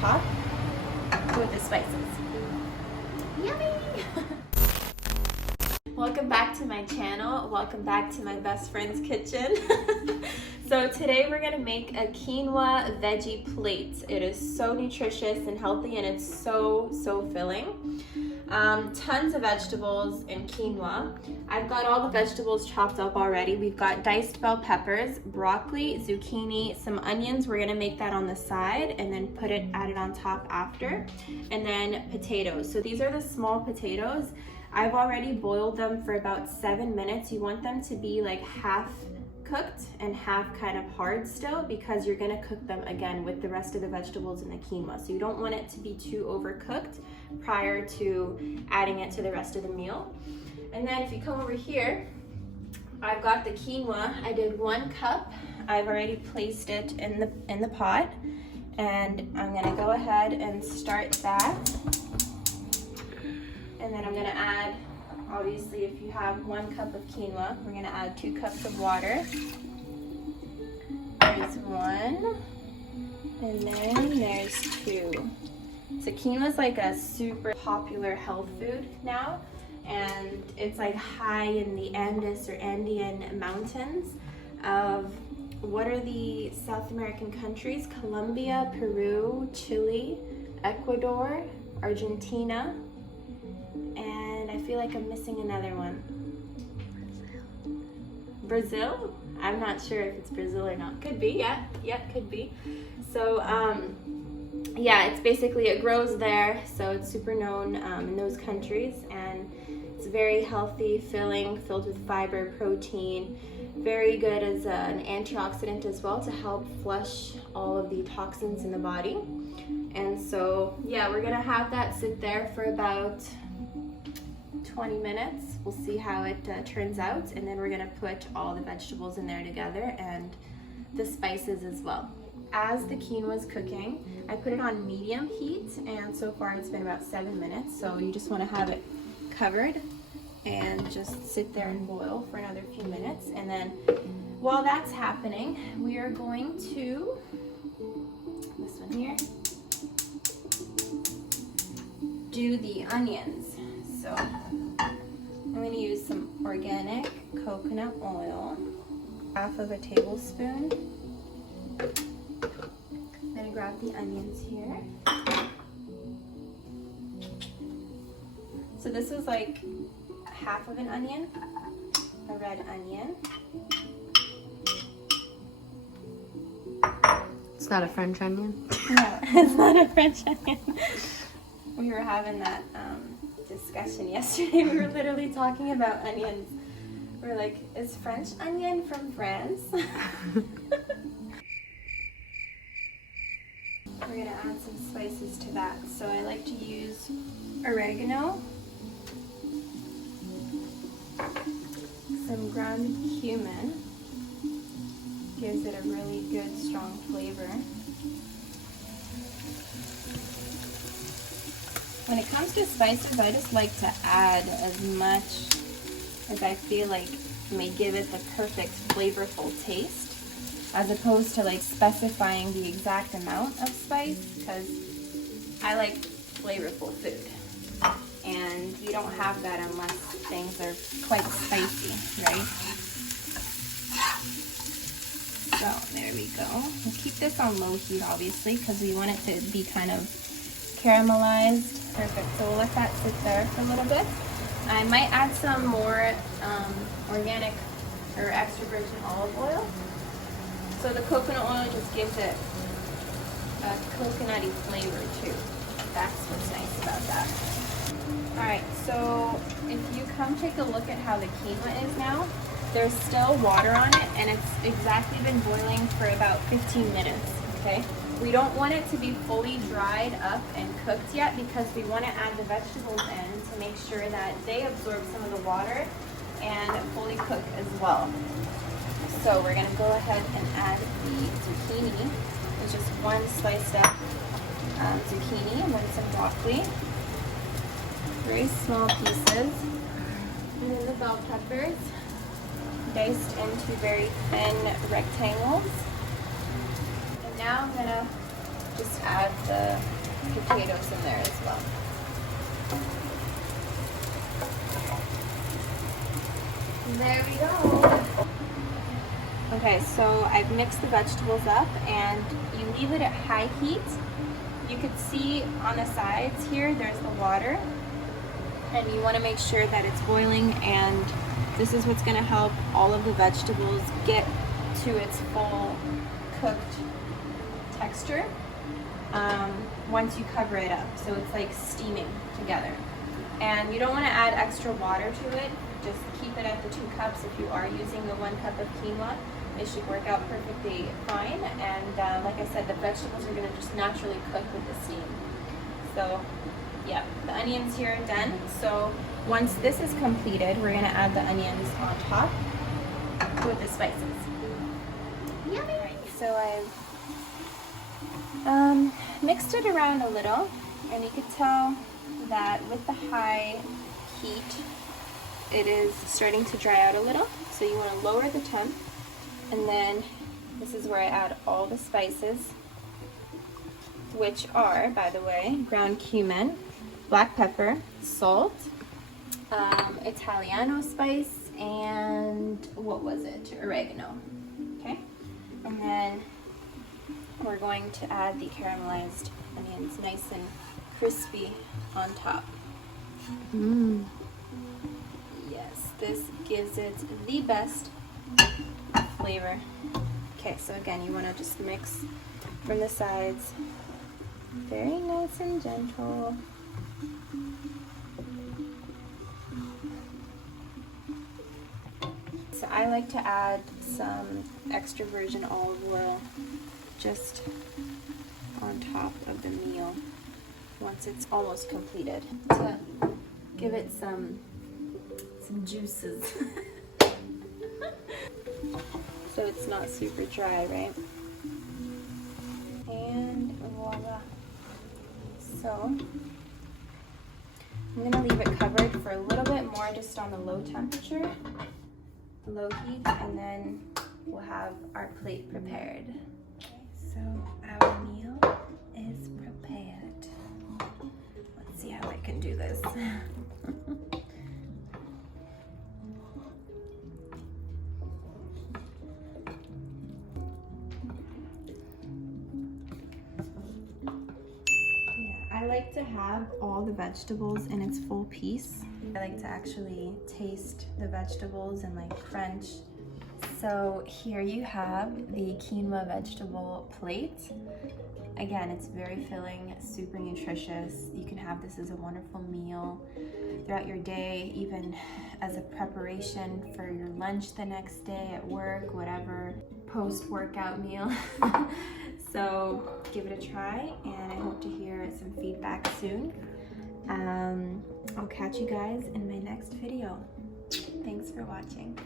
top with the spices. Yummy! Welcome back to my channel. Welcome back to my best friend's kitchen. So today we're gonna make a quinoa veggie plate. It is so nutritious and healthy, and it's so filling. Tons of vegetables in quinoa. I've got all the vegetables chopped up already. We've got diced bell peppers, broccoli, zucchini, some onions. We're gonna make that on the side and then add it on top after. And then potatoes. So these are the small potatoes. I've already boiled them for about 7 minutes. You want them to be like half cooked and half kind of hard still, because you're gonna cook them again with the rest of the vegetables in the quinoa. So you don't want it to be too overcooked prior to adding it to the rest of the meal. And then if you come over here, I've got the quinoa. I did 1 cup. I've already placed it in the pot, and I'm gonna go ahead and start that. And then I'm gonna add, obviously, if you have 1 cup of quinoa, we're gonna add 2 cups of water. There's 1, and then there's 2. So quinoa is like a super popular health food now, and it's like high in the Andes or Andean mountains of, what are the South American countries? Colombia, Peru, Chile, Ecuador, Argentina, and I feel like I'm missing another one. Brazil? I'm not sure if it's Brazil or not. Could be, yeah, could be. So, yeah, it's basically, it grows there, so it's super known in those countries, and it's very healthy, filling, filled with fiber, protein, very good as an antioxidant as well to help flush all of the toxins in the body. And so, yeah, we're gonna have that sit there for about 20 minutes. We'll see how it turns out, and then we're gonna put all the vegetables in there together and the spices as well. As the quinoa is cooking, I put it on medium heat, and so far it's been about 7 minutes, so you just want to have it covered and just sit there and boil for another few minutes. And then while that's happening, we are going to, this one here, do the onions. So I'm going to use some organic coconut oil, half of a tablespoon. I'm going to grab the onions here. So this is like half of an onion, a red onion. It's not a French onion? No, it's not a French onion. We were having that discussion yesterday. We were literally talking about onions. We're like, is French onion from France? We're gonna add some spices to that. So I like to use oregano, some ground cumin, gives it a really good strong flavor. When it comes to spices, I just like to add as much as I feel like may give it the perfect flavorful taste, as opposed to like specifying the exact amount of spice, because I like flavorful food, and you don't have that unless things are quite spicy, right? So there we go. We'll keep this on low heat, obviously, because we want it to be kind of caramelized. Perfect. So we'll let that sit there for a little bit. I might add some more organic or extra virgin olive oil. So the coconut oil just gives it a coconutty flavor too. That's what's nice about that. Alright, so if you come take a look at how the quinoa is now, there's still water on it, and it's exactly been boiling for about 15 minutes, okay? We don't want it to be fully dried up and cooked yet, because we want to add the vegetables in to make sure that they absorb some of the water and fully cook as well. So we're going to go ahead and add the zucchini. It's just 1 sliced up zucchini, and then some broccoli. Very small pieces. And then the bell peppers, diced into very thin rectangles. And now I'm going to just add the potatoes in there as well. There we go. Okay, so I've mixed the vegetables up and you leave it at high heat. You can see on the sides here, there's the water. And you want to make sure that it's boiling, and this is what's going to help all of the vegetables get to its full cooked texture once you cover it up. So it's like steaming together. And you don't want to add extra water to it. Just keep it at the 2 cups. If you are using the 1 cup of quinoa, it should work out perfectly fine. And like I said, the vegetables are going to just naturally cook with the steam. So yeah, the onions here are done. So once this is completed, we're going to add the onions on top with the spices. Yummy! So I've mixed it around a little, and you can tell that with the high heat, it is starting to dry out a little. So you want to lower the temp, and then this is where I add all the spices, which are, by the way, ground cumin, black pepper, salt, Italiano spice, and what was it? Oregano. Okay, and then we're going to add the caramelized onions, nice and crispy on top. Yes, this gives it the best flavor. Okay, so again, you want to just mix from the sides, very nice and gentle. So I like to add some extra virgin olive oil just on top of the meal once it's almost completed to give it some juices. So it's not super dry, right? And voila. So I'm gonna leave it covered for a little bit more, just on the low temperature, low heat, and then we'll have our plate prepared. Okay, so our meal is prepared. Let's see how I can do this. I like to have all the vegetables in its full piece. I like to actually taste the vegetables and like crunch. So here you have the quinoa vegetable plate. Again, it's very filling, super nutritious. You can have this as a wonderful meal throughout your day, even as a preparation for your lunch the next day at work, whatever, post-workout meal. So give it a try, and I hope to hear some feedback soon. I'll catch you guys in my next video. Thanks for watching.